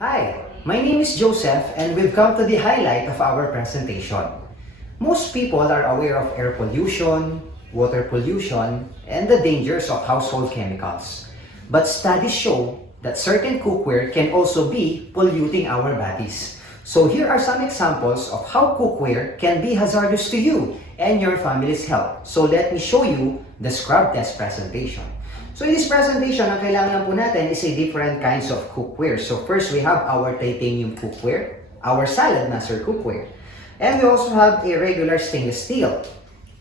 Hi, my name is Joseph and we've come to the highlight of our presentation. Most people are aware of air pollution, water pollution, and the dangers of household chemicals. But studies show that certain cookware can also be polluting our bodies. So here are some examples of how cookware can be hazardous to you and your family's health. So let me show you the scrub test presentation. So in this presentation, ang kailangan po natin is a different kinds of cookware. So first, we have our titanium cookware, our salad master cookware, and we also have a regular stainless steel.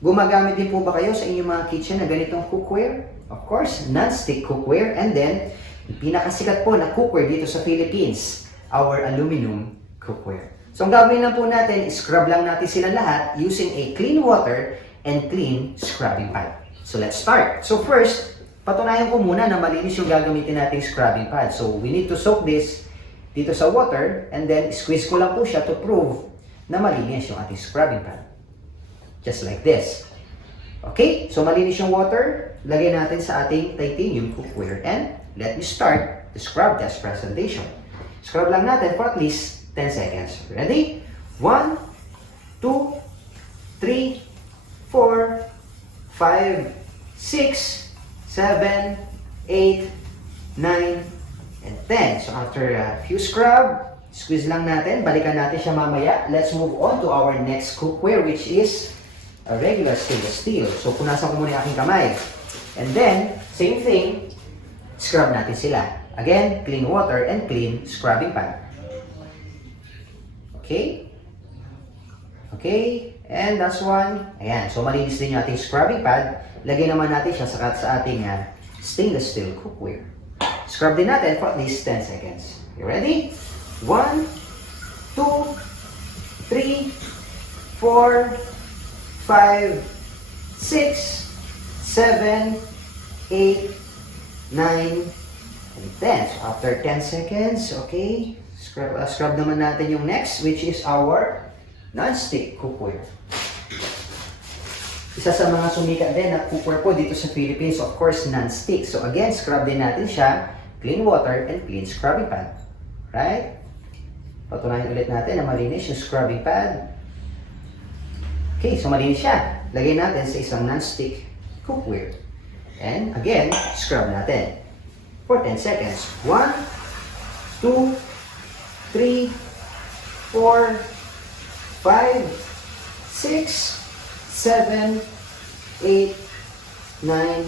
Gumagamit din po ba kayo sa inyong mga kitchen na ganitong cookware? Of course, non-stick cookware, and then, pinakasikat po na cookware dito sa Philippines, our aluminum cookware. So ang gagawin lang po natin, scrub lang natin sila lahat using a clean water and clean scrubbing pad. So let's start. So first, patunayan ko muna na malinis yung gagamitin nating scrubbing pad. So, we need to soak this dito sa water and then squeeze ko lang po siya to prove na malinis yung ating scrubbing pad. Just like this. Okay? So, malinis yung water. Lagay natin sa ating titanium cookware. And let me start the scrub test presentation. Scrub lang natin for at least 10 seconds. Ready? 1, 2, 3, 4, 5, 6, 7, 8, 9, and 10. So after a few scrub, squeeze lang natin, balikan natin siya mamaya. Let's move on to our next cookware, which is a regular stainless steel. So punasan ko muna yung aking kamay. And then, same thing, scrub natin sila. Again, clean water and clean scrubbing pad. Okay? Okay, and that's one. Ayan, so malinis din yung ating scrubbing pad. Lagay naman natin siya sa ating stainless steel cookware. Scrub din natin for at least 10 seconds. You ready? 1, 2, 3, 4, 5, 6, 7, 8, 9, and 10. So after 10 seconds, okay, scrub naman natin yung next, which is our non-stick cookware. Isa sa mga sumikat din na cookware po dito sa Philippines, of course, non-stick. So again, scrub din natin siya, clean water and clean scrubbing pad. Right? Patunayan ulit natin na malinis yung scrubbing pad. Okay, so malinis siya. Lagay natin sa isang non-stick cookware. And again, scrub natin for 10 seconds. 1, 2, 3, 4, 5, 6, 7, 8, 9,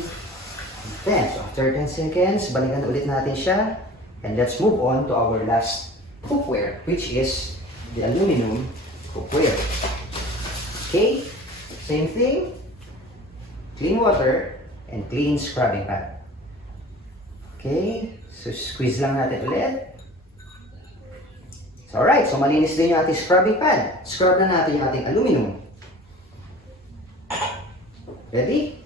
10. So after 10 seconds, balikan ulit natin siya. And let's move on to our last cookware, which is the aluminum cookware. Okay, same thing. Clean water and clean scrubbing pad. Okay, so squeeze lang natin ulit. So alright, so malinis din yung ating scrubbing pad. Scrub na natin yung ating aluminum. Ready?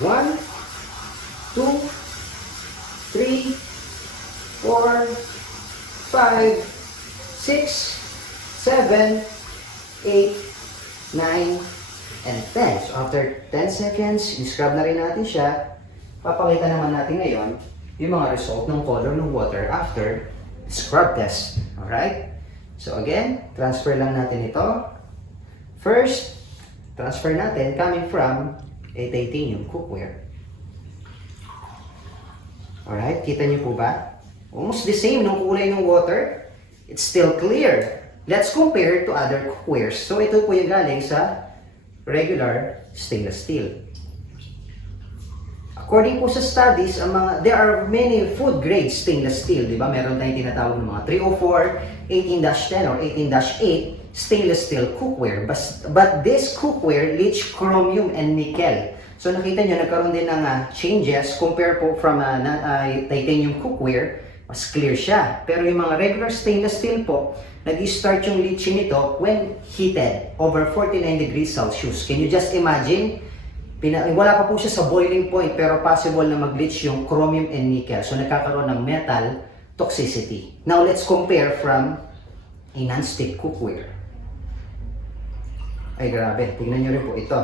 1, 2, 3, 4, 5, 6, 7, 8, 9, and 10. So after 10 seconds, scrub na rin natin siya. Papakita naman natin ngayon yung mga result ng color ng water after scrub test. Alright? So again, transfer lang natin ito. First, transfer natin coming from a titanium cookware. Alright, kita niyo po ba? Almost the same nung kulay ng water. It's still clear. Let's compare to other cookwares. So ito po yung galing sa regular stainless steel. According po sa studies, there are many food grade stainless steel, di ba? Meron tayong tinatawag ng mga 304, 18-10 or 18-8 stainless steel cookware. But this cookware leach chromium and nickel. So nakita nyo, nagkaroon din ng changes compare po from titanium cookware, mas clear siya. Pero yung mga regular stainless steel po, nag-start yung leaching nito when heated over 49 degrees Celsius. Can you just imagine? Wala pa po siya sa boiling point pero possible na mag-leach yung chromium and nickel. So nagkakaroon ng metal toxicity. Now let's compare from a non-stick cookware. Ay grabe, tingnan nyo rin po ito.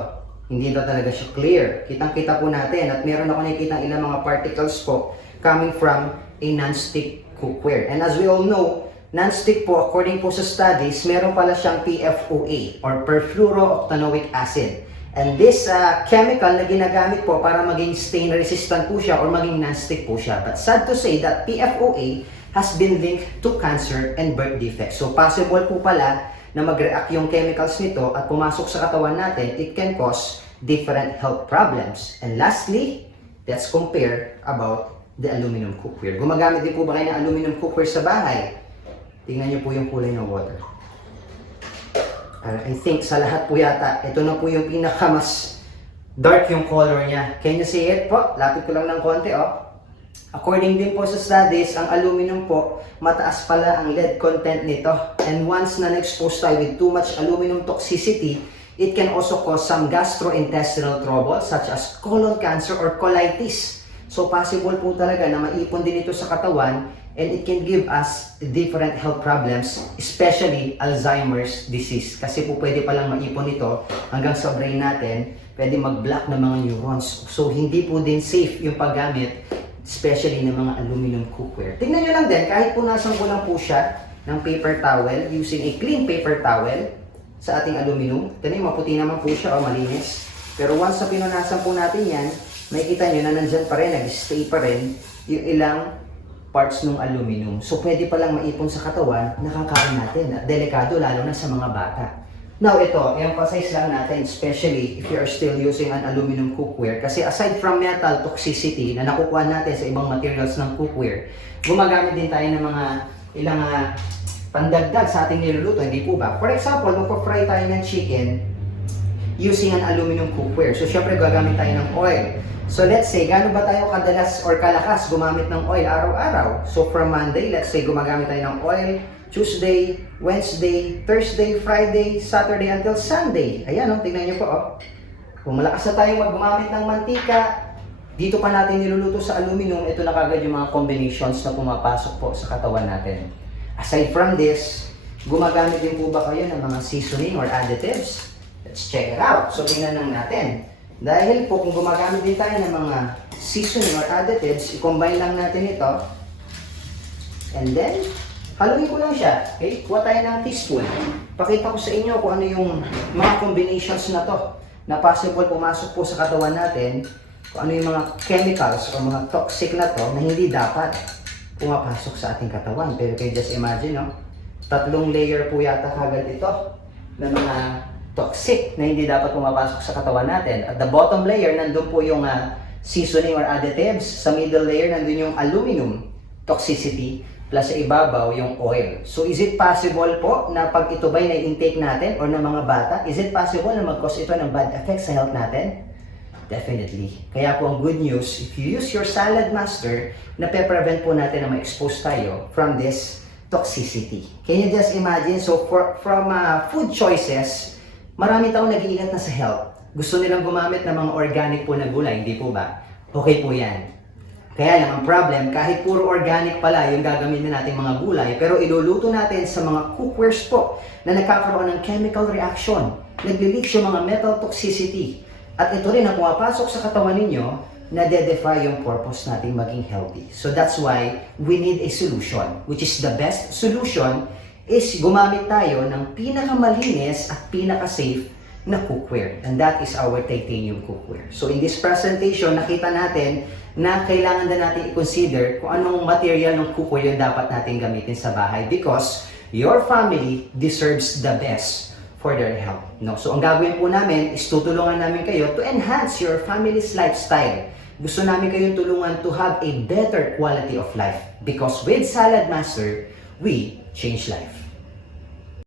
Hindi na talaga siya clear. Kitang-kita po natin at meron ako nakikita ilang mga particles po coming from a non-stick cookware. And as we all know, non-stick po, according po sa studies, meron pala siyang PFOA or perfluorooctanoic acid. And this chemical na ginagamit po para maging stain resistant po siya or maging non-stick po siya. But sad to say that PFOA has been linked to cancer and birth defects. So possible po pala na mag-react yung chemicals nito at pumasok sa katawan natin, it can cause different health problems. And lastly, let's compare about the aluminum cookware. Gumagamit din po ba kayo ng aluminum cookware sa bahay? Tingnan niyo po yung kulay ng water. I think sa lahat po yata, ito na po yung pinakamas dark yung color niya. Can you see it po? Lapit ko lang ng konti, oh. According din po sa studies, ang aluminum po, mataas pala ang lead content nito. And once na na-expose tayo with too much aluminum toxicity, it can also cause some gastrointestinal trouble such as colon cancer or colitis. So possible po talaga na maipon din ito sa katawan and it can give us different health problems, especially Alzheimer's disease. Kasi po pwede palang maipon ito hanggang sa brain natin, pwede mag-block ng mga neurons. So hindi po din safe yung paggamit, especially ng mga aluminum cookware. Tingnan nyo lang din, kahit punasan ko lang po siya ng paper towel, using a clean paper towel sa ating aluminum. Tignan nyo, maputi naman po siya o malinis. Pero once na pinunasan po natin yan, makikita nyo na nandyan pa rin, nag-stay pa rin yung ilang parts ng aluminum. So pwede palang maipon sa katawan, nakakain natin at delikado lalo na sa mga bata. Now ito, emphasize lang natin, especially if you are still using an aluminum cookware. Kasi aside from metal toxicity na nakukuha natin sa ibang materials ng cookware, gumagamit din tayo ng mga ilang pandagdag sa ating niluluto, hindi po ba? For example, magpa-fry tayo ng chicken using an aluminum cookware. So syempre gagamit tayo ng oil. So let's say, gaano ba tayo kadalas or kalakas gumamit ng oil araw-araw? So from Monday, let's say gumagamit tayo ng oil, Tuesday, Wednesday, Thursday, Friday, Saturday until Sunday. Ayan, oh, tingnan nyo po. Oh. Kung malakas na tayo gumamit ng mantika, dito pa natin niluluto sa aluminum, ito na kagad yung mga combinations na pumapasok po sa katawan natin. Aside from this, gumagamit din po ba kayo ng mga seasoning or additives? Let's check it out. So tingnan lang natin. Dahil po kung gumagamit din tayo ng mga seasoning or additives, i-combine lang natin ito. And then, haluin ko lang siya. Okay? Kuha tayo ng teaspoon. Pakita ko sa inyo kung ano yung mga combinations na to na possible pumasok po sa katawan natin, kung ano yung mga chemicals o mga toxic na to na hindi dapat pumapasok sa ating katawan. Pero kayo just imagine, no? 3 layer po yata kagad ito na mga toxic na hindi dapat pumapasok sa katawan natin. At the bottom layer, nandun po yung seasoning or additives. Sa middle layer, nandun yung aluminum toxicity. Plus sa ibabaw, yung oil. So is it possible po na pag ito ba'y na-intake natin or ng mga bata, is it possible na mag-cause ito ng bad effects sa health natin? Definitely. Kaya po ang good news, if you use your Salad Master, nape-prevent po natin na ma-expose tayo from this toxicity. Can you just imagine? So from food choices, marami taong nag-iingat na sa health. Gusto nilang gumamit ng mga organic po na gulay, hindi po ba? Okay po yan. Kaya lang ang problem, kahit puro organic pala yung gagamitin natin mga gulay, pero iluluto natin sa mga cookwares po na nagkakaroon ng chemical reaction, nagli-leak yung mga metal toxicity. At ito rin ang pumapasok sa katawan ninyo na de-defy yung purpose natin maging healthy. So that's why we need a solution, which is the best solution is gumamit tayo ng pinakamalinis at pinaka-safe na cookware. And that is our titanium cookware. So in this presentation, nakita natin na kailangan na natin i-consider kung anong material ng cookware yung dapat natin gamitin sa bahay because your family deserves the best for their health. No? So ang gagawin po namin is tutulungan namin kayo to enhance your family's lifestyle. Gusto namin kayong tulungan to have a better quality of life because with Salad Master, we change life.